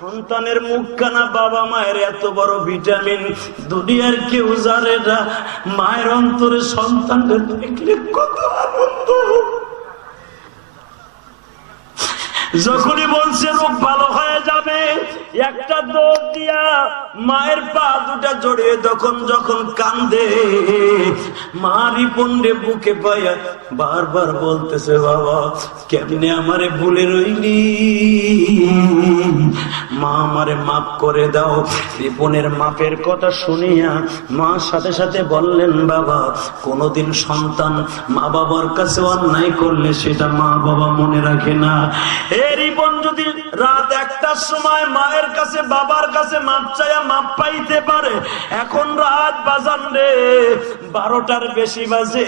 সন্তানের মুখখানা বাবা মায়ের এত বড় ভিটামিন দুনিয়ার কেউ জানে না। মায়ের অন্তরে সন্তানদের দেখলে কত আনন্দ। যখনই বলছে রোগ ভালো হয়ে যাবে, একটা দৌড় দিয়া মায়ের পা দুটা জড়িয়ে যখন কান্দে, মা রিপন্ডে বুকে পাইয়া বারবার বলতেছে, বাবা কেমনে আমারে ভুলে রইলি, মা আমারে মাফ করে দাও। রিপনের মাপের কথা শুনিয়া মা সাথে সাথে বললেন, বাবা কোনদিন সন্তান মা বাবার কাছে অন্যায় করলে সেটা মা বাবা মনে রাখে না। রিপন যদি রাত 1টার সময় মায়ের কাছে বাবার কাছে মাপ চাইয়া মাপ পাইতে পারে, এখন রাত বাজান রে 12টার বেশি বাজে,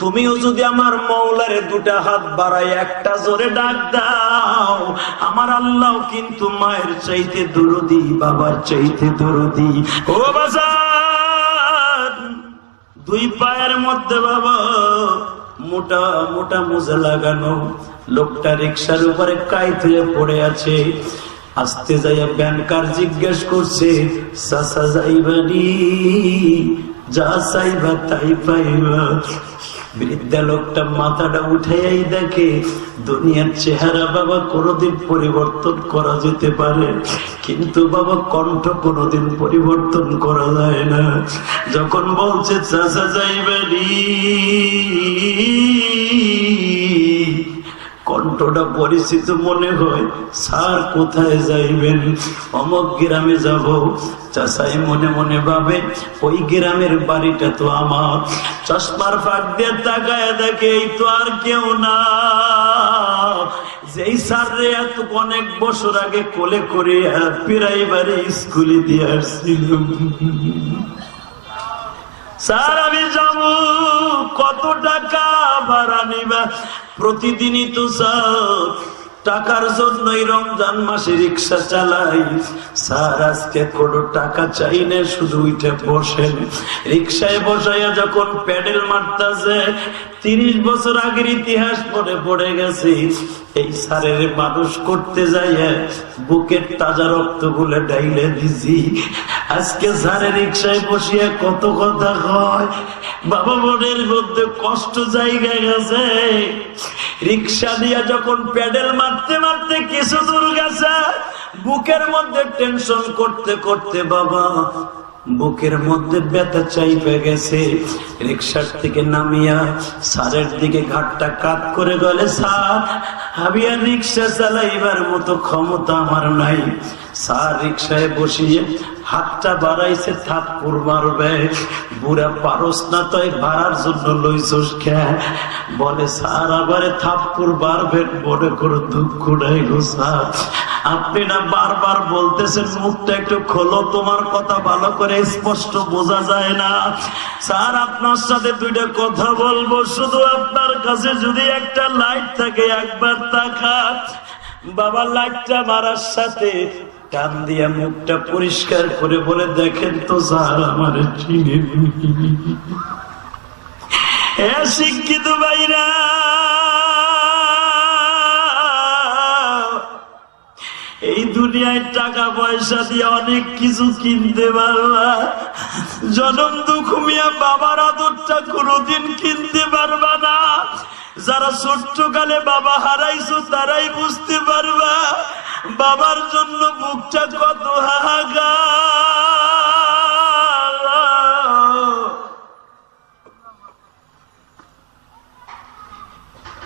তুমিও যদি আমার মওলারে দুটা হাত বাড়াই একটা জোরে ডাক দাও, আমার আল্লাহ কিন্তু মায়ের চাইতে দরদি, বাবার চাইতে দরদি। ও বাজান, দুই পায়ের মধ্যে বাবা মোটা মোটা মোজা লাগানো, লোকটা রিক্সার উপরে কাইত হয়ে পড়ে আছে। আস্তে যাইয়া ব্যাংকার জিজ্ঞেস করছে, চাচা যাইবানি, যা চাইবা তাই পাইবা। বৃদ্ধা লোকটা মাথাটা উঠাই দেখে দুনিয়ার চেহারা বাবা কোনোদিন পরিবর্তন করা যেতে পারে, কিন্তু বাবা কণ্ঠ কোনোদিন পরিবর্তন করা যায় না। যখন বলছে চাচা যাইবানি, কণ্ঠটা পরিচিত মনে হয়। স্যার কোথায় যাইবেন? অমুক গ্রামে যাব। চাচাই মনে মনে ভাবে, ওই গ্রামের বাড়িটা তো আমার। চশমার ফাঁক দিয়ে তাকায় দেখে এই তো আর কেউ না, যেই স্যার রে এত অনেক বছর আগে কোলে করে প্রাইমারি স্কুলে দিয়ে আসছিলাম। স্যার আমি যাব, কত টাকা ভাড়া নিবা? প্রতিদিনই তো স্যার টাকার জন্যই রমজান মাসে রিক্সা চালাই। স্যার আজকে কোনো টাকা চাই না, শুধু উঠে বসেন। রিক্সায় বসাইয়া যখন প্যাডেল মারতেছে, 30 বছর আগের ইতিহাস মনে পড়ে গেছে। এই স্যারের মানুষ করতে যাইয়া বুকের তাজা রক্ত গুলো ডাইলে দিছি। আজকে স্যারের রিক্সায় বসিয়া কত কথা কয়, বাবা মনের মধ্যে কষ্ট জায়গা গেছে। রিক্সা দিয়া যখন প্যাডেল মারতে মারতে কিছু দূর গেছে, বুকের মধ্যে টেনশন করতে করতে বাবা বুকের মধ্যে ব্যথা চাইপে গেছে। রিক্সার থেকে নামিয়া স্যারের দিকে ঘাটটা কাত করে গেলে, স্যার আমি আর রিক্সা চালাইবার মতো ক্ষমতা আমার নাই। স্যার রিক্সায় বসিয়ে হাতটা বাড়াইছে, থাপ্পড় মারবে। বুড়া পারস না তাই ভাড়ার জন্য লইছস খেয়ে বলে, স্যার আবার থাপ্পড় মারবেন মনে করে দুঃখ নাই গো স্যার। আপনি না বারবার বলতেছেন মুখটা একটু খোলো, তোমার কথা ভালো করে স্পষ্ট বোঝা যায় না। স্যার আপনার সাথে দুইটা কথা বলবো, শুধু আপনার কাছে যদি একটা লাইট থাকে একবার তাকান। বাবা লাইটটা মারার সাথে টান দিয়া মুখটা পরিষ্কার করে বলে, দেখেন তো স্যার আমার চিনি। শিক্ষিত ভাইরা, এই দুনিয়ায় টাকা পয়সা দিয়ে অনেক কিছু কিনতে পারবা, জনম দুঃখ মিয়া বাবার আদরটা কোনোদিন কিনতে পারবা না। যারা ছোট্টকালে বাবা হারাইছো তারাই বুঝতে পারবা বাবার জন্য বুকটা কত হাহাকার।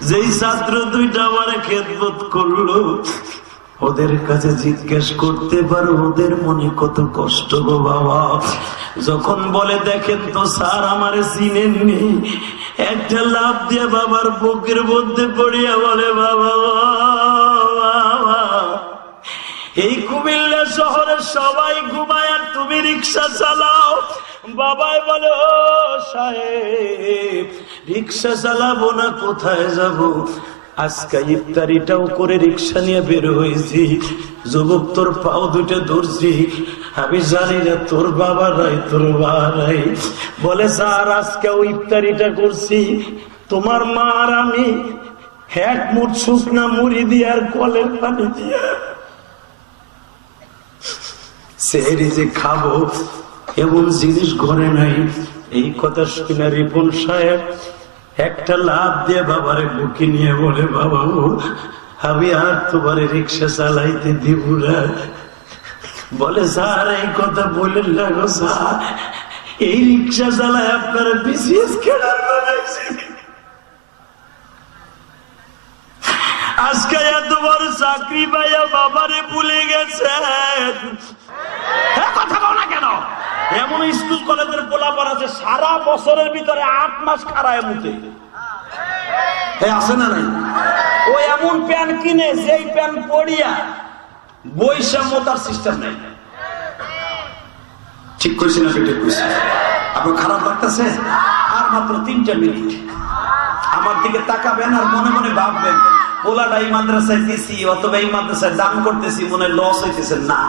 যেই ছাত্র দুইটা আমার খেদমত করলো, ওদের কাছে জিজ্ঞেস করতে পারো ওদের মনে কত কষ্ট গো বাবা। যখন বলে, দেখেন তো স্যার আমারে চিনেননি, একটা লাভ দিয়ে বাবার বুকের মধ্যে পড়িয়া বলে, বাবা এই কুমিল্লা শহরের সবাই ঘুমায় আর তুমি রিক্সা চালাও। বাবাই বলে, ও সাহেব রিক্সা চালাবো না, কোথায় যাব? আজকে ইফতারিটাও করে রিক্সা নিয়ে বের হয়েছি। যুবক তোর পাও দুটো ধরছি, আমি জানি না তোর বাবা নাই তোর মা নাই। বলে, স্যার আজকেও ইফতারিটা করছি, তোমার মা আর আমি এক মুঠ শুকনা মুড়ি দিয়ে আর কলের পানি দিয়ে সেহরি যে খাবো এমন জিনিস ঘরে নাই। এই কথা শুনে রিপন সাহেব একটা লাভ দিয়ে বাবারে বুকে নিয়ে বলে, বাবা আমি আর তোমার রিক্সা চালাইতে দিব না। বলে স্যার এই কথা বলেন না গো স্যার, এই রিক্সা চালায় আপনারা বিসিএস ক্যাডার বানাইছে। আজকে এত বড় চাকরি পাইয়া বাবারে ভুলে গেছেন। কথা বল না কেন? এমন স্কুল কলেজের পোলাপান আছে সারা বছরের ভিতরে 8 মাস খাড়ায় মুতে আছে না নাই? ও এমন প্যান্ট কিনে যেই প্যান্ট পরিয়া বৈষম্যতার সিস্টেম নাই। ঠিক কইছি না? ঠিক কইছি। আপনার খারাপ লাগতেছে? আর মাত্র 3টা মিনিট আমার দিকে তাকাবেন আর মনে মনে ভাববেন পোলাটা এই মাদ্রাসায় দিছি অথবা এই মাদ্রাসায় দান করতেছি, মনে লস হইতেছে না।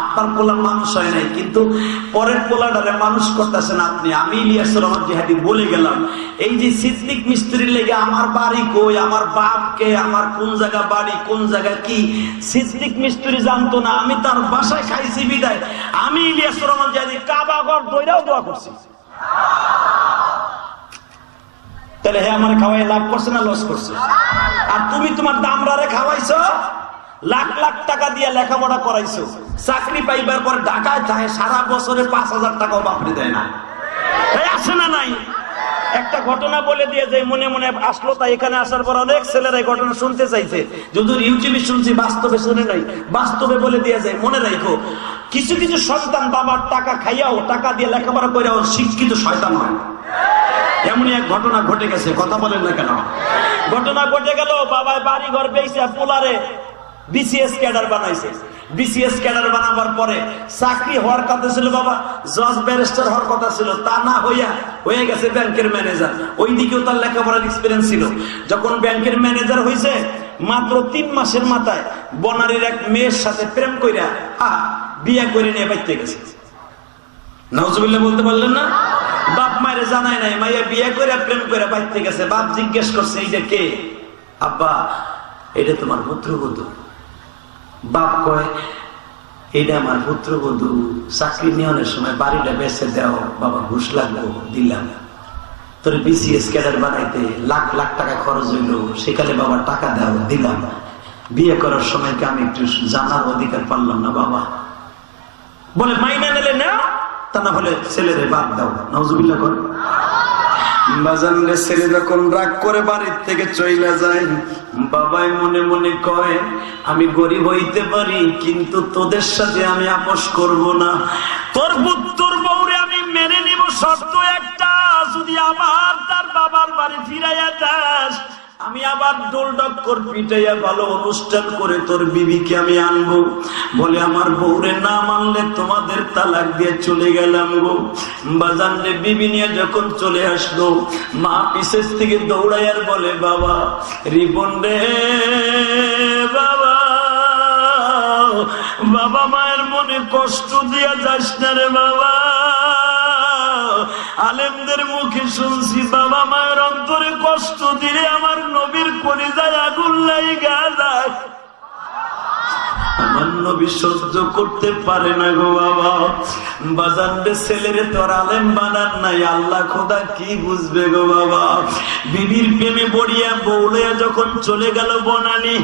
আপনার পোলা মানুষ হয় নাই, কিন্তু পরের পোলাটারে মানুষ করতেছেন আপনি। আমি ইলিয়াসুর রহমান জিহাদি বলে গেলাম, এই যে সিদ্দিক মিস্ত্রির লেগে আমার বাড়ি কই, আমার বাপকে, আমার কোন জায়গা বাড়ি, কোন জায়গা কি, সিদ্দিক মিস্ত্রি জানতো না। আমি তার বাসায় খাইছি বিদায় আমি ইলিয়াসুর রহমান জিহাদি কাবা ঘর দইরাও দোয়া করছি। তাহলে হে আমার খাওয়াই লাভ করছে না লস করছে? আর তুমি তোমার দামরারে খাওয়াইছো, লাখ লাখ টাকা দিয়ে লেখাপড়া করাইছো, চাকরি পাইবার পর ঢাকায় থাকে সারা বছরে 5,000 টাকাও বাপরে দেয় না। আসে না নাই? একটা ঘটনা বলে দিয়ে যে মনে মনে আসলো, তাই এখানে আসার পর অনেক ছেলেরা এই ঘটনা শুনতে চাইছে। যদি ইউটিউবে শুনছি, বাস্তবে শুনে নাই, বাস্তবে বলে দিয়ে যায়। মনে রাখো, কিছু কিছু সন্তান বাবার টাকা খাইয়াও, টাকা দিয়ে লেখাপড়া করেও শিক্ষিত শয়তান হয়। এমনই এক ঘটনা ঘটে গেছে, কথা বলেন না কেন? ঘটনা ঘটে গেল, বাবায় বাড়ি ঘর পেয়েছে, পোলারে বিসিএস ক্যাডার বানাইছে। বিসিএস ক্যাডার বানাবার পরে চাকরি হওয়ার কথা ছিল, বাবা জজ ব্যারিস্টার হওয়ার কথা ছিল, তা না হয়ে গেছে ব্যাংকের ম্যানেজার। ওই দিকেও তার লেখাপড়ার এক্সপিরিয়েন্স ছিল। যখন ব্যাংকের ম্যানেজার হয়েছে, মাত্র 3 মাসের মাথায় বনারীর এক মেয়ের সাথে প্রেম কইরা বিয়ে করে নিয়ে বাইতে গেছে। নাউজুবিল্লাহ বলতে পারলেন না? বাপ মায়ের জানায় নাই, মাইয়া বিয়ে করে প্রেম করে বাইতে গেছে। বাপ জিজ্ঞেস করছে, এইটা কে? আব্বা এটা তোমার পুত্রবধূ। বাপ কয়, এটা আমার পুত্রবধূ, চাকরি নিয়নের সময় বাড়িটা বেচে দাও বাবা, ঘুষ লাগলো দিলাম। তোর বিসিএস ক্যাডার বানাইতে লাখ লাখ টাকা খরচ হইলো, সেখানে বাবা টাকা দাও দিলাম। বিয়ে করার সময়কে আমি একটু জানার অধিকার পারলাম না বাবা। বলে মাইনা নিলে না, তা না হলে ছেলেরে বাদ দাও। নাউজুবিল্লাহ কর। বাজানরে ছেলে যখন রাগ করে বাড়ির থেকে চইলা যায়, বাবাই মনে মনে কয়, আমি গরিব হইতে পারি কিন্তু তোদের সাথে আমি আপোষ করব না। তোর পুত্র বউরে আমি মেনে নিব, শর্ত একটা, যদি আবার তার বাবার বাড়ি ফিরাইয়া যাস, আমি আবার ডোল ডক্কর পিটাইয়া ভালো অনুষ্ঠান করে তোর বিবিকে আমি আনবো। বলে আমার বউরে না মানলে তোমাদের তালাক দিয়ে চলে গেলাম গো। বাজানরে বিবি নিয়ে যখন চলে আসলো, মা পিছের থেকে দৌড়াইয়ার বলে, বাবা রিপন রে, বাবা বাবা মায়ের মনে কষ্ট দিয়া যাস না রে বাবা। আলেমদের মুখে শুনছি বাবা মায়ের অন্তরে কষ্ট দিলে আমার নবীর কলিজায় আগুন লাইগা যায়। আমার নবী সহ্য করতে পারে না গো বাবা। বাজানরে ছেলেরে তোর আলেম বানান নাই, আল্লাহ খোদা কি বুঝবে গো বাবা। বিবির প্রেমে পড়িয়া বউলিয়া যখন চলে গেল বনানী,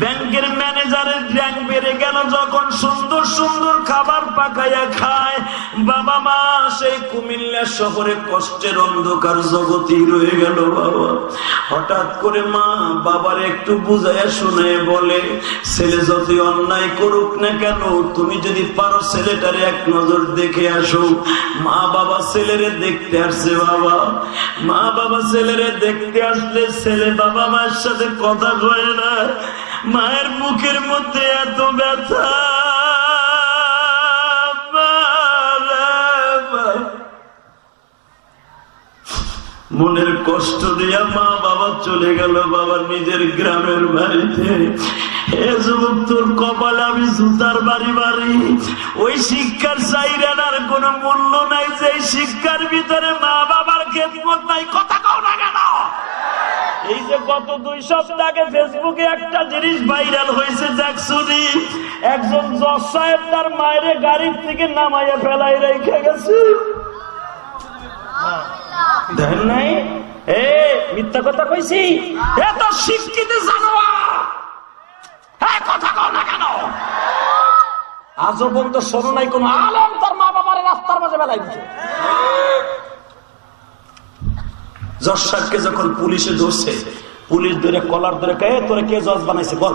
ব্যাংকের ম্যানেজারের র্যাঙ্ক বেড়ে গেল, যখন সুন্দর সুন্দর খাবার পাকাইয়া খায়, বাবা মা সেই কুমিল্লা শহরে কষ্টের অন্ধকার জগতেই রয়ে গেল বাবা। হঠাৎ করে মা বাবার একটু বুঝাইয়া শুনে বলে, ছেলে যতই অন্যায় করুক না কেন, তুমি যদি পারো ছেলেটারে এক নজর দেখে আসো। মা বাবা ছেলেরে দেখতে আসছে বাবা। মা বাবা ছেলেরে দেখতে আসলে ছেলে বাবা মায়ের সাথে কথা কয় না। মায়ের মুখের মধ্যে এত ব্যথা, মনের কষ্ট দিয়া মা বাবা চলে গেল বাবা নিজের গ্রামের বাড়িতে। হে যুবক, তোর কপালে আমি জুতার বাড়ি বাড়ি। ওই শিক্ষার চাইরানার কোন মূল্য নাই, যে শিক্ষার ভিতরে মা বাবার খেদমত নাই। কথা কও না কেন? এই যে গত 2 সপ্তাহ আগে ফেসবুকে একটা জিনিস ভাইরাল হয়েছে, দেখছুনি? একজন জজ সাহেব তার মায়ের গাড়ির থেকে নামাইয়া ফেলাই রেখে গেছে। দেখেন নাই? মিথ্যা কথা কইছি? এত শিক্ষিত জানোয়ার, কথা কও না কেন? আজও পর্যন্ত শোনো নাই কোন আলেম তার মা বাবার রাস্তার মাঝে ফেলাই দিচ্ছে। জজ সাহেবকে যখন পুলিশে ধরছে, পুলিশ ধরে কলার ধরে তোরে কে জজ বানাইছে বল।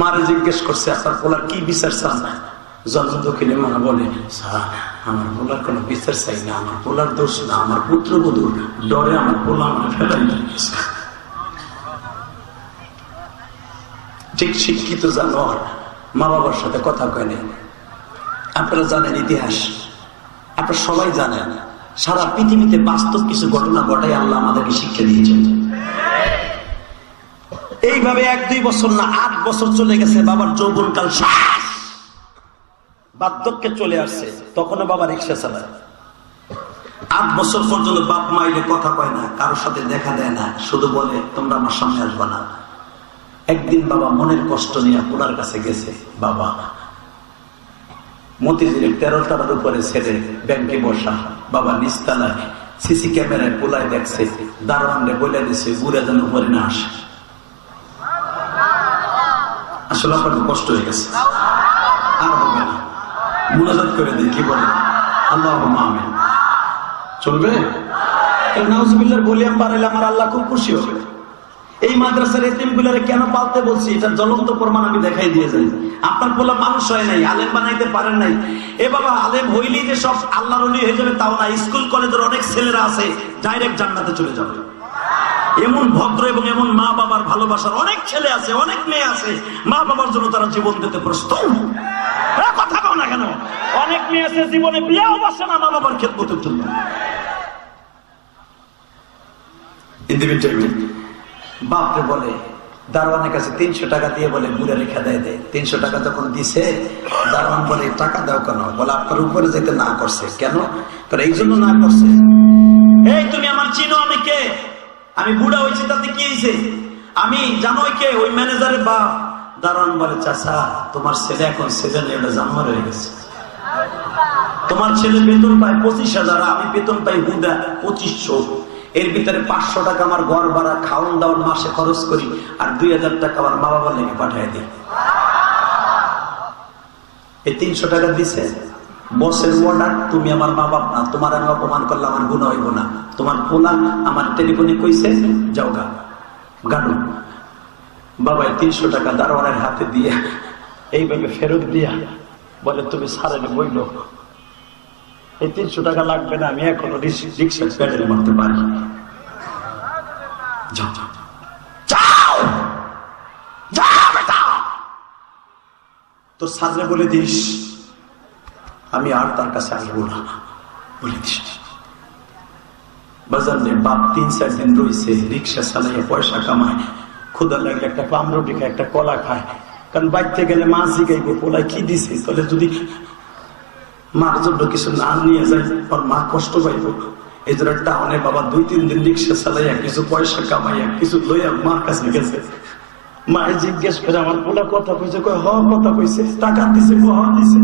মারে জিজ্ঞেস করছে আপনার পোলার কি বিচার চান? জজ দক্ষিণে মা বলে, স্যার আমার পোলার কোনো বিচার চাই না, আমার পোলার দোষ না, আমার পুত্রবধূ ডরে আমার পোলা আমার ফেলাই দিয়েছে। ঠিক শিক্ষিত জানোয়ার মা বাবার সাথে কথা কয় না। আপনারা জানেন ইতিহাস, আপনারা সবাই জানেন সারা পৃথিবীতে বাস্তব কিছু ঘটনা ঘটাই আল্লাহ আমাদেরকে শিক্ষা দিয়েছেন। এইভাবে 1-2 বছর না 8 বছর চলে গেছে, বাবার যৌবনকাল শেষ, বার্ধক্যে চলে আসছে, তখনও বাবা রিক্সা চালায়। 8 বছর পর্যন্ত বাপ মাইলে কথা কয় না, কারোর সাথে দেখা দেয় না, শুধু বলে তোমরা আমার সামনে আসবা না। একদিন বাবা মনের কষ্ট নিয়ে পোলার কাছে গেছে। বাবা মতিঝিলের 13 তলার উপরে ছেড়ে ব্যাংকে বসা, বাবা নিচতলায় সিসি ক্যামেরায় পোলায় দেখছে, দারোয়ানরে বলে দিছে ঘুরে যেন উপরে না আসে। আসলে আপনার কষ্ট হয়ে গেছে, আর হবে না, মুনাজাত করে দিই, কি বলে? আল্লাহুম্মা আমিন। চলবে? নাউজুবিল্লাহর ভলিউম বাড়াইলে আমার আল্লাহ খুব খুশি হবে। এই মাদ্রাসার এতিমগুলোরে কেন পালতে বলছি, এটা জ্বলন্ত প্রমাণ আমি দেখাই দিয়ে যাই। আপনার পোলা মানুষ হয় নাই, আলেম বানাইতে পারেন নাই। এ বাবা আলেম হইলেই যে সব আল্লাহর ওলি হয়ে যাবে তাও না। স্কুল কলেজের অনেক ছেলেরা আছে ডাইরেক্ট জান্নাতে চলে যাবে। এমন ভদ্র এবং এমন মা বাবার ভালোবাসার অনেক ছেলে আছে, অনেক মেয়ে আছে, মা বাবার জন্য তারা জীবন দিতে প্রস্তুত। কথা বল না কেন? অনেক মেয়ে আছে জীবনে বিয়েও বসে না মা বাবার খেদমতের জন্য। বাপরে বলে দারোয়ানের কাছে 300 টাকা দিয়ে বলে বুড়ে রেখা দেয়। 300 টাকা যখন দিছে, দারোয়ান বলে টাকা দাও কেন? বলে আপনার উপরে যেতে না করছে। কেন? এই জন্য না করছে, এই তুমি আমার চিনো, আমি কে? আমি বুড়া হয়েছি, তাতে কি হয়েছে? আমি জানো কে? ওই ম্যানেজারের বাপ। দারোয়ান বলে চাচা তোমার ছেলে এখন 7 এটা জানুয়ারি হয়ে গেছে। তোমার ছেলে বেতন পায় 25,000, আমি বেতন পাই হুদা 2500। এর ভিতরে 500 টাকা আমার ঘর ভাড়া খাওয়ান দাওয়ান মাসে খরচ করি, আর 2000 টাকা আমার মা বাবার লেগে পাঠিয়ে দিই। এই 300 টাকা দিছে বসের অর্ডার, তুমি আমার মা বাপ না, তোমার আমি অপমান করলে আমার গুণ হইব না। তোমার পোলা আমার টেলিফোনে কইছে যাও গা গাড়ু। বাবাই 300 টাকা দারোয়ানের হাতে দিয়ে এইভাবে ফেরত দিয়া বলে তুমি সারেন বইল, এই 300 টাকা লাগবে না, আমি এখনো রিক্সা প্যাডেল মারতে পারি। যাও যাও যাও বেটা, তোর সাজরে বলে দিস আমি আর তার কাছে আসবো না, বলে দিস। বাজার নেই, বাপ 3-4 দিন রয়েছে, রিক্সা চালাইয়ে পয়সা কামায়, ক্ষুধা লাগলে একটা পামরুটি খায়, একটা কলা খায়। কারণ বাইতে গেলে মা জিগাইব পোলায় কি দিছে, তাহলে যদি মার জন্য কিছু না নিয়ে যায় ওর মা কষ্ট পাইব। এই জন্য টাউনে বাবা 2-3 দিন রিক্সা চালাইয়া কিছু পয়সা কামাইয়া কিছু লইয়া মার কাছে গেছে। মায়ে জিজ্ঞেস করে আমার পোলা কথা কইছে, কই হ কথা কইছে, টাকা দিছে, দিছে।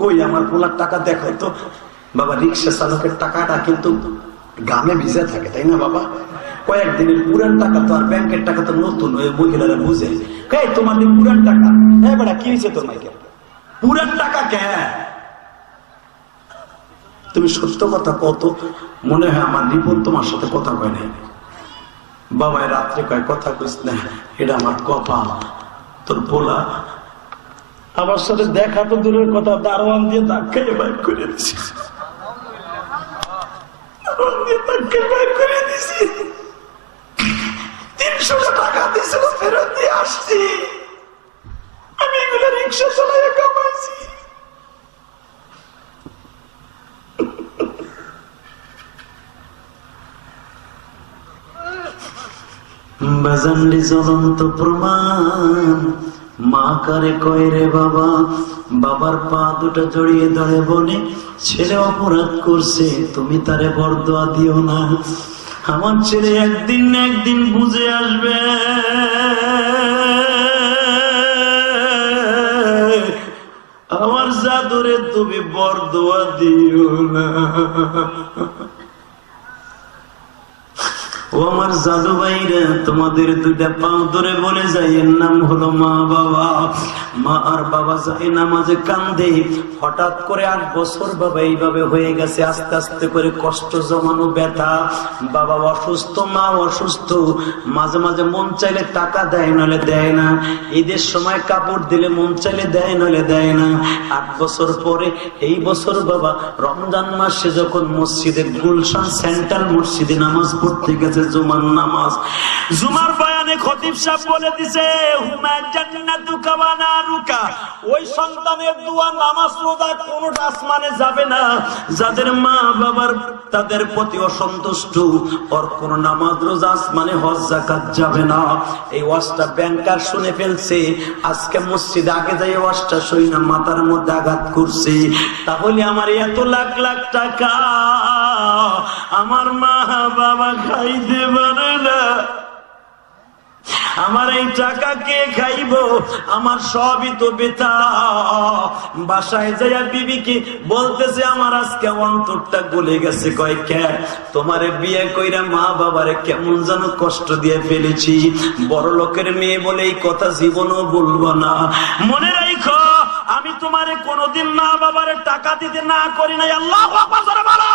কই আমার পোলার টাকা দেখায় তো। বাবা রিক্সা চালকের টাকাটা কিন্তু গামে ভিজে থাকে, তাই না বাবা? কয়েকদিনের পুরান টাকা তো আর ব্যাংকের টাকা তো নতুন, ওই মহিলারা বুঝে। কে তোমার পুরান টাকা? হ্যাঁ বেটা কি হয়েছে তোর মাইকে? পুরান টাকা কে? তুমি সত্য কথা কত? মনে হয় আমার রিপন তোমার সাথে কথা কয় নাই। বাবাই রাত্রে কয় কথা কইস না, এটা আমার কপাল। তোর পোলা আমার সাথে দেখা তো দূরের কথা, দারোয়ান দিয়ে ধাক্কায় বাইর করে দিছি, দারোয়ান দিয়ে ধাক্কায় বাইর করে দিছি। 300 টাকা দিছিল, ফেরত দিয়ে আসছি। আমি এগুলো রিক্সা চালাইয়া কামাইছি। বাজান্ডি জ্বলন্ত প্রমাণ, মা কারে কয় রে বাবা, বাবার পা দুটো জড়িয়ে ধরে বলে ছেলে অপরাধ করছে, তুমি তারে বরদোয়া দিও না। আমার ছেলে একদিন না একদিন বুঝে আসবে, আমার জাদুরে তুমি বরদোয়া দিও না। ও আমার জাদু ভাইরা, তোমাদের দুইটা পাও ধরে বলে যাই, এর নাম হলো মা বাবা। মা আর বাবা যায় নামাজে কান্দে। হঠাৎ করে 8 বছর বাবা এইভাবে হয়ে গেছে, আস্তে আস্তে করে কষ্ট জমানো, ব্যথা। বাবা অসুস্থ, মা অসুস্থ, মাঝে মাঝে মন চাইলে টাকা দেয়, নলে দেয় না। ঈদের সময় কাপড় দিলে মন চাইলে দেয়, নলে দেয় না। 8 বছর পরে এই বছর বাবা রমজান মাসে যখন মসজিদে গুলশান সেন্ট্রাল মসজিদে নামাজ পড়তে গেছে, জুমার নামাজ, জুমার বয়ানে খতিব সাহেব বলে দিছে, হুমা জান্নাতুকা ওয়া নারুকা, ওই সন্তানের দোয়া, নামাজ, রোজা কোনটা আসমানে যাবে না। যাদের মা বাবার তাদের প্রতি অসন্তুষ্ট, ওর কোন নামাজ, রোজা, আসমানে, হজ, যাকাত যাবে না। এই ওয়াজটা ব্যাংকার শুনে ফেলছে, আজকে মসজিদে আগে যাই ওয়াজটা শুই না, মাথার মধ্যে আঘাত করছে। তাহলে আমার এত লাখ লাখ টাকা আমার মা বাবা খাইতে পারে না, আমার এই টাকা কে খাইব? আমার সবই তো বেতা। বাসায় যাইয়া বিবিকে বলতেছে, আমার আজকে অন্তরটা গলে গেছে। কয় কে? তোমারে বিয়ে কইরা মা বাবারে কেমন যেন কষ্ট দিয়ে ফেলেছি, বড় লোকের মেয়ে বলে এই কথা জীবনও বলবো না। মনে রাখো, আমি তোমারে কোনোদিন মা বাবারে টাকা দিতে না করি নাই। আল্লাহু আকবার জোরে বলো।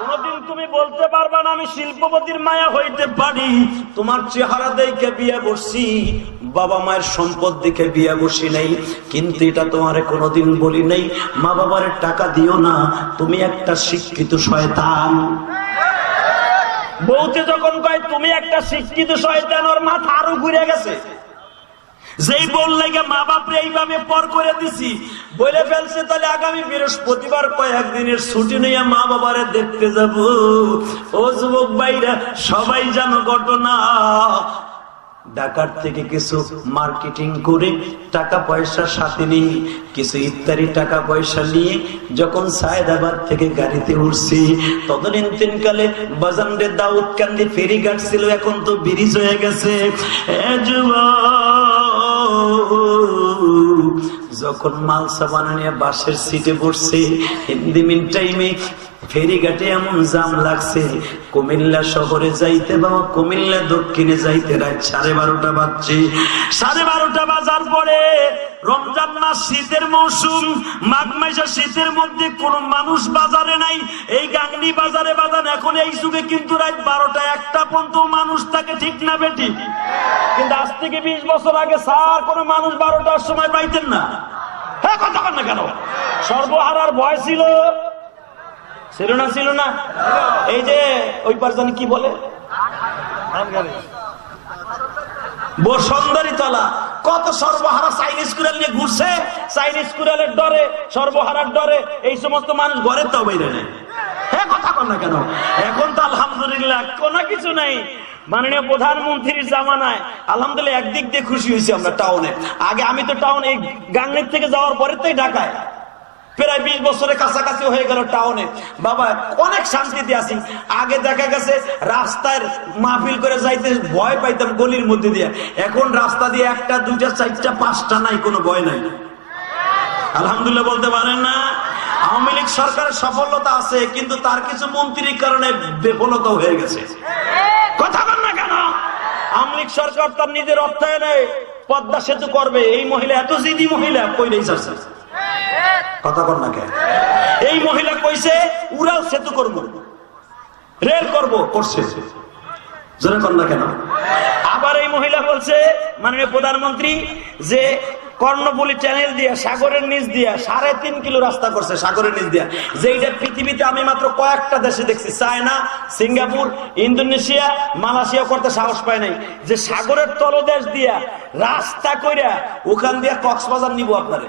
কোনদিন তুমি বলতে পারবা না আমি শিল্পপতির মায়া হইতে পারি, তোমার চেহারা দেখে বিয়ে বসছি, বাবা মায়ের সম্পদ দেখে বিয়ে বসি নাই। কিন্তু এটা তোমারে কোনদিন বলি নাই মা বাবার টাকা দিও না, তুমি একটা শিক্ষিত শয়তান। বউতে যখন কয় তুমি একটা শিক্ষিত শয়তান, ওর মাথা আরো ঘুরে গেছে। যেই বললে মা বাপরে এইভাবে পর করে দিছি বলে ফেলছে, তাহলে আগামী বৃহস্পতিবার কয়েকদিনের ছুটি নিয়ে মা বাবারে দেখতে যাব। ও যুবক ভাইরা, সবাই জানো ঘটনা। ঢাকার থেকে কিছু মার্কেটিং করে টাকা পয়সা সাথে নিয়ে, কিছু ইফতারি টাকা পয়সা নিয়ে যখন সায়েদাবাদ থেকে গাড়িতে উঠছি, ততদিন তিনকালে বাজানরে দাউদকান্দি ফেরিঘাট ছিল, এখন তো ব্রিজ হয়ে গেছে। যখন মালসা বানানিয়া বাসের সিটে বসছে, হিন্দি মিন টাইমে ফেরিঘাটে এমন জাম লাগছে, কুমিল্লা শহরে যাইতে বাবা কুমিল্লা দক্ষিণে যাইতে রাত 12:30 বাজছে। 12:30 বাজার পরে রমজান মাস, শীতের মৌসুম, মাঘ মাসে শীতের মধ্যে কোন মানুষ বাজারে নাই। এই গাংনি বাজারে বাজান এখন এই যুগে কিন্তু রাত 12টা-1টা পর্যন্ত মানুষ থাকে, ঠিক না বেটি? কিন্তু আজ থেকে 20 বছর আগে স্যার কোন মানুষ 12টার সময় পাইতেন না। হ্যাঁ, কথা বল না কেন? সর্বহারার ভয় ছিল, ছিল না? ছিল না? এই যে ওই পার জানি কি বলে, বসুন্ধরী তলা, কত সর্বহারা চাইনিজ কুড়াল নিয়ে ঘুরছে। চাইনিজ কুড়ালের ডরে, সর্বহারার ডরে এই সমস্ত মানুষ ঘরে তো বাইরে নেই। হ্যাঁ, কথা বল না কেন? এখন তো আলহামদুলিল্লাহ কোনো কিছু নাই। মাননীয় প্রধানমন্ত্রীর জামানায় আলহামদুলিল্লাহ একদিক দিয়ে খুশি হয়েছি আমরা টাউনে। আগে আমি তো টাউনে গাংনির থেকে যাওয়ার পরে তো ঢাকায় প্রায় 20 বছরের কাছাকাছি হয়ে গেল টাউনে। বাবা অনেক শান্তিতে আছি। আগে দেখা গেছে রাস্তায় মাহফিল করে যাইতে ভয় পাইতাম গলির মধ্যে দিয়ে, এখন রাস্তা দিয়ে 1টা 2টা 4টা 5টা নাই, কোনো ভয় নাই। আলহামদুলিল্লাহ বলতে পারেন না? আওয়ামী লীগ সরকারের সফলতা আছে, কিন্তু তার কিছু মন্ত্রীর কারণে বিফলতা হয়ে গেছে। কথা বল না কেন? আওয়ামী লীগ সরকার তার নিজের অর্থায়নে পদ্মা সেতু করবে, এই মহিলা এত জিদি মহিলা কই নেই। কথা বল না কেন? এই মহিলা কইছে উড়াল সেতু করবো, রেল করবো, করছে। জোরে কর না কেন? আবার এই মহিলা বলছে মাননীয় প্রধানমন্ত্রী যে কর্ণফুলী চ্যানেল দিয়া সাগরের নিচ দিয়া 3.5 কিলো রাস্তা করছে, সাগরের নিচ দিয়া, যেটা পৃথিবীতে আমি মাত্র কয়েকটা দেশে দেখছি, চায়না, সিঙ্গাপুর, ইন্দোনেশিয়া, মালয়েশিয়া করতে সাহস পায় নাই, যে সাগরের তলদেশ দিয়া রাস্তা কইরা ওখান দিয়া কক্সবাজার নিব আপনারে।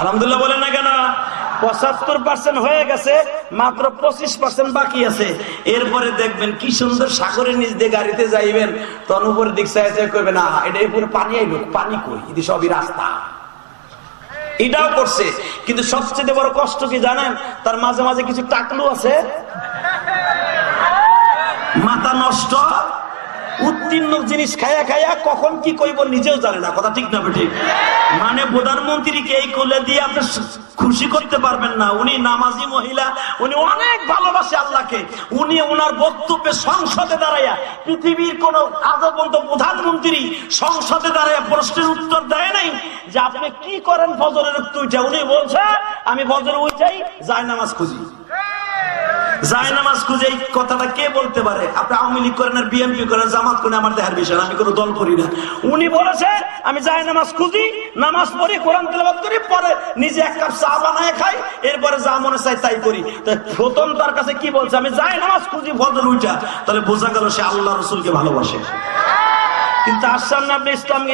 আলহামদুলিল্লাহ বলেন না কেন? 75% হয়ে গেছে, মাত্র 25% বাকি আছে। এরপরে দেখবেন কি সুন্দর সাগরের নিচ দিয়ে গাড়িতে যাইবেন, তখন উপরে দিক চাইতে করবে না, এটা পুরো পানি আইল, পানি কই, এটি সবই রাস্তা। এটাও করছে, কিন্তু সবচেয়ে বড় কষ্ট কি জানেন? তার মাঝে মাঝে কিছু টাকলু আছে, নষ্ট, উত্তীর্ণ জিনিস খায়া খায়া কখন কি কইব নিজেও জানে না। কথা ঠিক না ঠিক? মানে প্রধানমন্ত্রীকে এই কোলে দিয়ে আপনি খুশি করতে পারবেন না। উনি নামাজি মহিলা, উনি অনেক ভালোবাসে আল্লাহকে। উনি ওনার বক্তব্যে সংসদে দাঁড়াইয়া, পৃথিবীর কোন আজও পর্যন্ত প্রধানমন্ত্রী সংসদে দাঁড়াইয়া প্রশ্নের উত্তর দেয় নাই যে আপনি কি করেন ফজরের উঠে। উনি বলছে আমি ফজরে উঠাই যায় নামাজ খুঁজি, যায় নামাজ খুঁজে। এই কথাটা কে বলতে পারে? আপনি আওয়ামী লীগ করেন আর বিএনপি করেন, জামাত করেন, আমার দেহের বিষয়, আমি কোনো দল করি না। উনি বলেছে আমি যায় নামাজ খুঁজি, নামাজ পড়ি, কোরআন তেলাওয়াত করি, পরে নিজে এক কাপ চা বানায় খাই, এরপরে যা মনে চাই তাই করি। প্রথম তার কাছে কি বলছে? আমি যায় নামাজ খুঁজি ফজর উঠা। তাহলে বোঝা গেল সে আল্লাহ রসুলকে ভালোবাসে। কিন্তু তার সামনে আপনি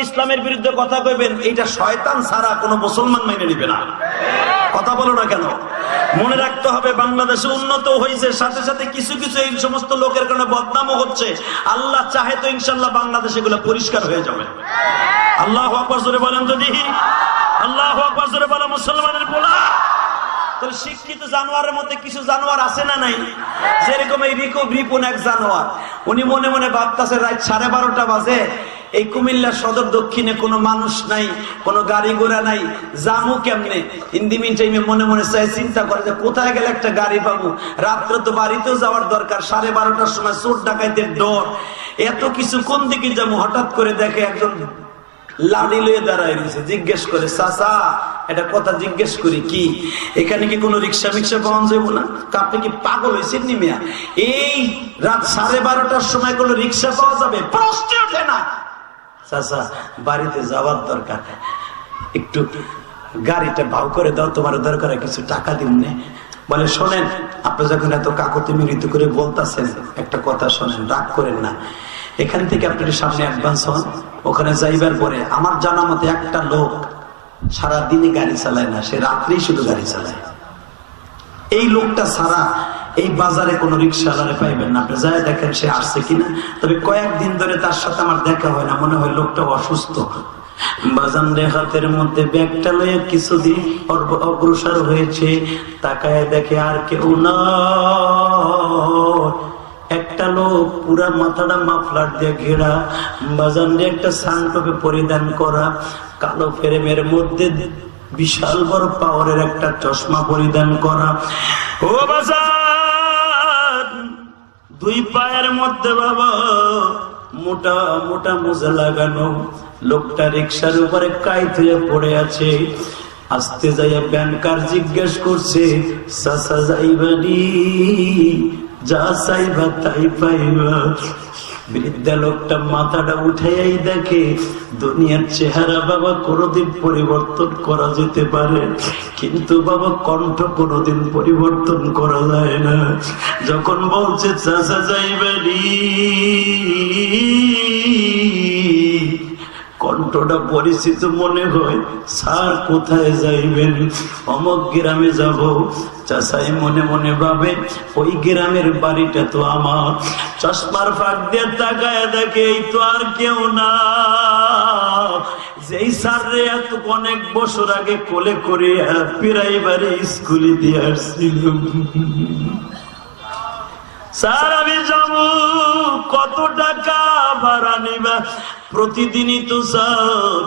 ইসলামের বিরুদ্ধে কথা কইবেন, এইটা শয়তান ছাড়া কোনো মুসলমান মেনে নিবে না। কথা বলো না কেন? মনে রাখতে হবে বাংলাদেশে উন্নত হয়েছে, সাথে সাথে কিছু কিছু এই সমস্ত লোকের কারণে বদনামও হচ্ছে। আল্লাহ চাহে তো ইনশাল্লাহ বাংলাদেশ এগুলো পরিষ্কার হয়ে যাবে। আল্লাহু আকবার জোরে বলেন যদি, আল্লাহু আকবার জোরে বলে মুসলমানের পোলা। তাহলে শিক্ষিত জানোয়ারের মধ্যে কিছু জানোয়ার আছে না নাই? যেরকম এই রিপুন এক জানোয়ার, উনি মনে মনে ভাবতেছে রাত 12:30 বাজে, এই কুমিল্লা সদর দক্ষিণে কোনো মানুষ নাই, কোনো গাড়ি ঘোড়া নাই, জামু কেমনে? ইন্দি মিন টাইমে মনে মনে চাই চিন্তা করে যে কোথায় গেলে একটা গাড়ি পাবো। রাত্রে তো বাড়িতেও যাওয়ার দরকার, 12:30টার সময় চোর ডাকাইতের ডর, এত কিছু কোন দিকে যাবো? হঠাৎ করে দেখে একজন লাড়ি লয়ে দাঁড়ায় রয়েছে। জিজ্ঞেস করে চাচা, এটা কথা জিজ্ঞেস করি কি এখানে কি কোনো রিক্সা মিক্সা পাওয়া যাবো না? আপনি কি পাগল হয়েছেন নি মিয়া? এই রাত 12:30টার সময় কোনো রিক্সা পাওয়া যাবে? প্রশ্ন ওঠে না। চাচা বাড়িতে যাওয়ার দরকার, একটু গাড়িটা ভাও করে দাও, তোমার দরকার কিছু টাকা দিন নে। বলে শোনেন, আপনি যখন এত কাকুতি মিনতি করে বলতেছেন, একটা কথা শোনেন, রাগ করেন না। এখান থেকে আপনার সামনে অ্যাডভান্স হন, ওখানে যাইবার পরে আমার জানা মতে একটা লোক সারাদিনে গাড়ি চালায় না, সে রাত্রেই শুধু গাড়ি চালায়। এই লোকটা ছাড়া এই বাজারে কোনো রিক্সাওয়ালা পাইবেন না। আপনি যাই দেখেন সে আসছে কিনা। তবে কয়েকদিন ধরে তার সাথে আমার দেখা হয় না, মনে হয় লোকটা অসুস্থ। বাজান রে হাতের মধ্যে ব্যাগটা লয়ে কিছুদিন অগ্রসর হয়েছে, তাকায় দেখে আর কেউ না, একটা লোক পুরা মাথাটা মাফলার দিয়ে ঘেরা, বাজান রে একটা সানটপে পরিধান করা, কালো ফ্রেমের মধ্যে বিশাল বড় পাওয়ারের একটা চশমা পরিধান করা। ও বাজার, দুই পায়ের মধ্যে বাবা মোটা মোটা মোজা লাগানো, লোকটা রিক্সার উপরে কাইত হয়ে পড়ে আছে। আস্তে যাইয়া ব্যাংকার জিজ্ঞেস করছে, চাচা যাইবানি? যা চাইবা তাই পাইবা। বৃদ্ধা লোকটা মাথাটা উঠাই দেখে দুনিয়ার চেহারা বাবা কোনোদিন পরিবর্তন করা যেতে পারে, কিন্তু বাবা কণ্ঠ কোনোদিন পরিবর্তন করা যায় না। যখন বলছে চাচা যাইবানি, কণ্ঠটা পরিচিত মনে হয়। স্যার কোথায় যাইবেন? অমুক গ্রামে যাব। চাচাই মনে মনে ভাবে ওই গ্রামের বাড়িটা তো আমার। চশমার ফাঁক দিয়ে তাকায় দেখে এই তো আর কেউ না, যেই স্যার রে এত অনেক বছর আগে কোলে করে প্রাইমারি স্কুলে দিয়ে আসছিলাম। স্যার আমি যাবো, কত টাকা ভাড়া নিবা? প্রতিদিনই তো স্যার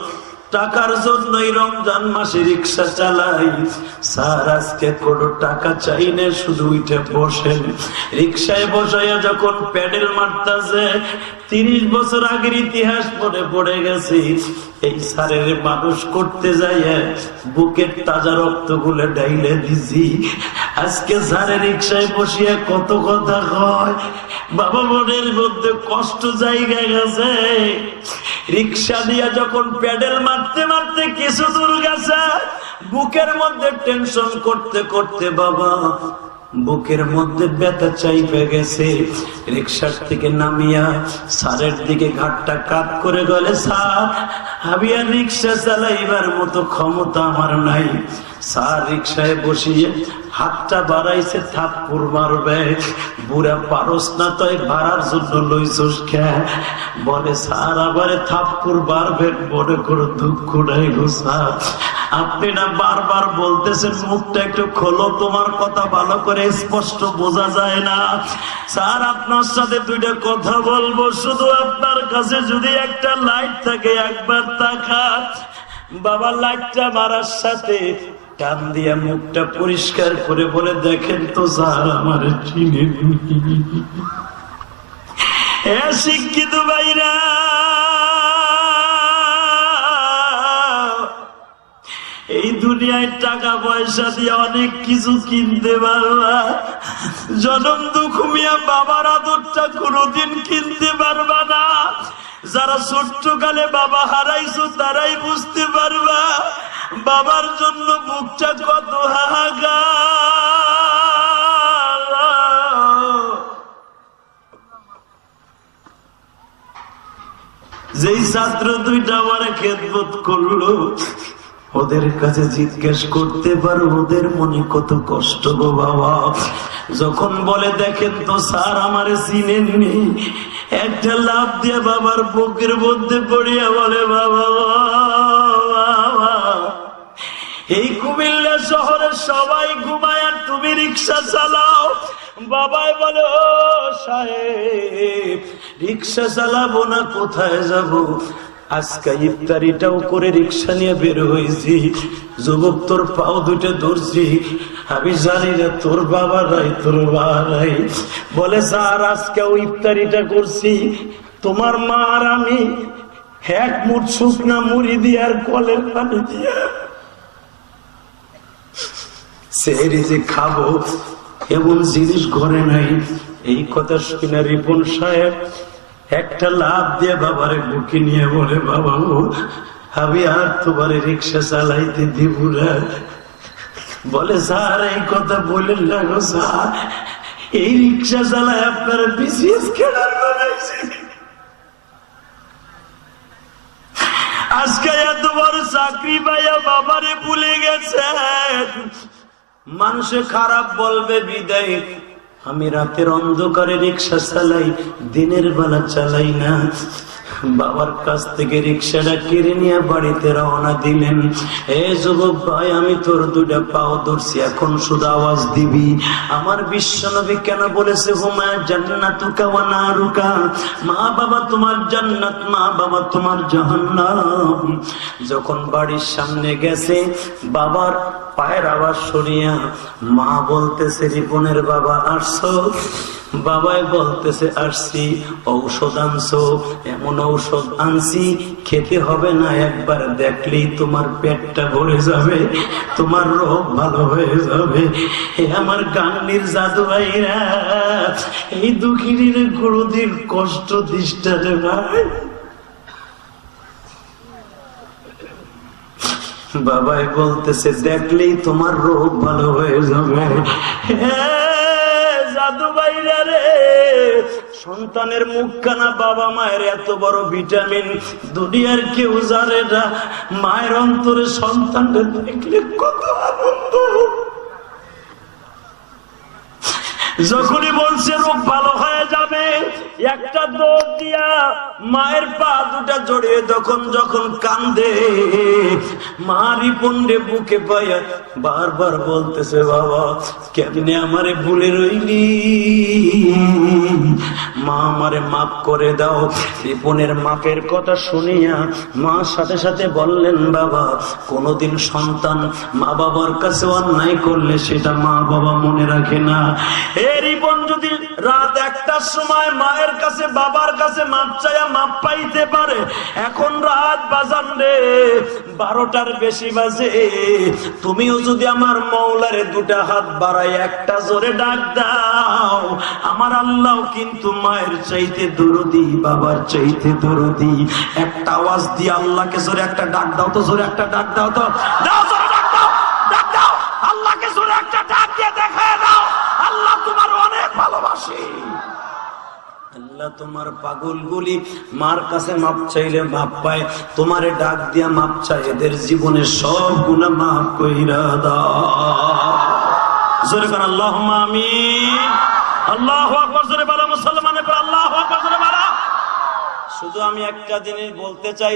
টাকার জন্যই রমজান মাসে রিক্সা চালাই। স্যার আজকে কোনো টাকা চাই না, শুধু উঠে বসেন। রিক্সায় বসাইয়া যখন প্যাডেল মারতেছে, 30 বছর আগের ইতিহাস মনে পড়ে গেছে। এই স্যারের মানুষ করতে যাইয়া বুকের তাজা রক্ত গুলো ডাইলে দিছি। আজকে স্যারের রিক্সায় বসিয়া কত কথা কয় বাবা, মনের মধ্যে কষ্ট জায়গা গেছে। রিক্সা দিয়া যখন প্যাডেল মারতে মারতে কিছু দূর গেছে, বুকের মধ্যে টেনশন করতে করতে বাবা বুকের মধ্যে ব্যথা চাইপে গেছে। রিক্সার থেকে নামিয়া স্যারের দিকে ঘাটটা কাত করে গেলে, স্যার আমি আর রিক্সা চালাইবার মতো ক্ষমতা আমার নাই। স্যার রিক্সায় বসিয়ে হাতটা বাড়াইছে, থাপ্পড় মারবে। বুড়া পারস না তাই ভাড়ার জন্য লইছস খেয়ে বলে, স্যার আবার থাপ্পড় মারবেন মনে করো দুঃখ নাই গো স্যার, আপনি না বারবার বলতেছেন মুখটা একটু খোলো, তোমার কথা ভালো করে স্পষ্ট বোঝা যায় না। স্যার আপনার সাথে দুইটা কথা বলবো, শুধু আপনার কাছে যদি একটা লাইট থাকে একবার তাকান। বাবা লাইটটা মারার সাথে টান দিয়া মুখটা পরিষ্কার করে বলে, দেখেন তো স্যার আমার চিনি। শিক্ষিত ভাইরা, এই দুনিয়ায় টাকা পয়সা দিয়ে অনেক কিছু কিনতে পারবা, জনম দুঃখ মিয়া বাবার আদরটা কোনোদিন কিনতে পারবা না। যারা ছোট্টকালে বাবা হারাইছো তারাই বুঝতে পারবা বাবার জন্য বুকটা কত হাহাকার। যেই ছাত্র দুইটা আমার খেদমত করলো, ওদের কাছে জিজ্ঞেস করতে পারো ওদের মনে কত কষ্ট গো বাবা। যখন বলে দেখেন তো স্যার আমারে চিনেননি, একটা লাভ দিয়ে বাবার বুকের মধ্যে পড়িয়া বলে, বাবা এই কুমিল্লা শহরে সবাই ঘুমায় আর তুমি রিক্সা চালাও। বাবাই বলে, ও সাহেব রিক্সা চালাবো না, কোথায় যাব? আজকে ইফতারিটাও করে রিক্সা নিয়ে বের হয়েছি। যুবক তোর পাও দুটো ধরছি, আমি জানি না তোর বাবা নাই তোর মা নাই। বলে স্যার আজকেও ইফতারিটা করছি, তোমার মা আর আমি এক মুঠ শুকনা মুড়ি দিয়ে আর কলের পানি দিয়ে সেহরি যে খাবো এমন জিনিস ঘরে নাই। এই কথা শুনে রিপন সাহেব একটা লাভ দিয়ে বাবারে বুকে নিয়ে বলে, বাবা আমি আর তোমার রিক্সা চালাইতে দিব না। বলে স্যার এই কথা বলেন না গো স্যার, এই রিক্সা চালায় আপনার বিসিএস খেলার বানাইছে। আজকে এত বড় চাকরি পাইয়া বাবারে ভুলে গেছেন। মানুষে খারাপ বলবে বিদায়, আমি রাতের অন্ধকারে রিক্সা চালাই, দিনের বেলা চালাই না। বাবার কাছ থেকে রিক্সাটা কিনে নিয়ে বাড়িতে রওনা দিলেন। এ যুবক ভাই, আমি তোর দুটা পাও ধরছি, এখন শুধু আওয়াজ দিবি। আমার বিশ্বনবী কেন বলেছে, হুমা জান্নাতুকা ওয়া নারুকা, মা বাবা তোমার জান্নাত, মা বাবা তোমার জাহান্নাম। যখন বাড়ির সামনে গেছে, বাবার পায়ের আওয়াজ শুনিয়া মা বলতেছে, রিপনের বাবা আসছো? বাবাই বলতেছে, আসছি। ঔষধ আনছো? এমন ঔষধ আনছি খেতে হবে না, একবার দেখলেই তোমার পেটটা ভরে যাবে, তোমার রোগ ভালো হয়ে যাবে। হে আমার গান্নির জাদু ভাইরা, এই দুঃখীর গুরুদির কষ্ট দিষ্ঠারে ভাই। বাবাই বলতেছে, দেখলেই তোমার রোগ ভালো হয়ে যাবে। জাদু ভাইরা রে, সন্তানের মুখখানা বাবা মায়ের এত বড় ভিটামিন দুনিয়ার কেউ জানে না। মায়ের অন্তরে সন্তানটা দেখলে কত আনন্দ। যখনই বলছে রোগ ভালো হয়ে যাবে, একটা দৌড় দিয়া মায়ের পা দুটা জড়িয়ে যখন কান্দে, মা রিপন্ডে বুকে পাইয়া বারবার বলতেছে, বাবা কেমনে আমারে ভুলে রইলি, মা আমারে মাফ করে দাও। রিপনের মাপের কথা শুনিয়া মা সাথে সাথে বললেন, বাবা কোনদিন সন্তান মা বাবার কাছে অন্যায় করলে সেটা মা বাবা মনে রাখে না। রিপন যদি রাত 1টার সময় মায়ের কাছে বাবার কাছে মাপ চাইয়া মাপ পাইতে পারে, এখন রাত বাজান রে 12টার বেশি বাজে, তুমিও যদি আমার মওলারে দুটা হাত বাড়াই একটা জোরে ডাক দাও, আমার আল্লাহ কিন্তু মায়ের চাইতে দরদি, বাবার চাইতে দরদি। একটা আওয়াজ দিয়ে আল্লাহকে জোরে একটা ডাক দাও তো, জোরে একটা ডাক দাও তো, দাও জোরে ডাক দাও, ডাক দাও আল্লাহকে জোরে একটা ডাক দিয়ে দেখায় দাও, আল্লাহ তোমার অনেক ভালোবাসে। আল্লাহ তোমার পাগলগুলি মার কাছে মাপ চাইলে মাপ পায়, তোমারে ডাক দিয়া মাপ চাই, এদের জীবনের সব গুনাহ মাফ কইরা দাও। জোরে করে আল্লাহুম্মা আমিন। আল্লাহু আকবার জোরে বলো মুসলমানের, আল্লাহু আকবার জোরে বলো। শুধু আমি একটা জিনিস বলতে চাই।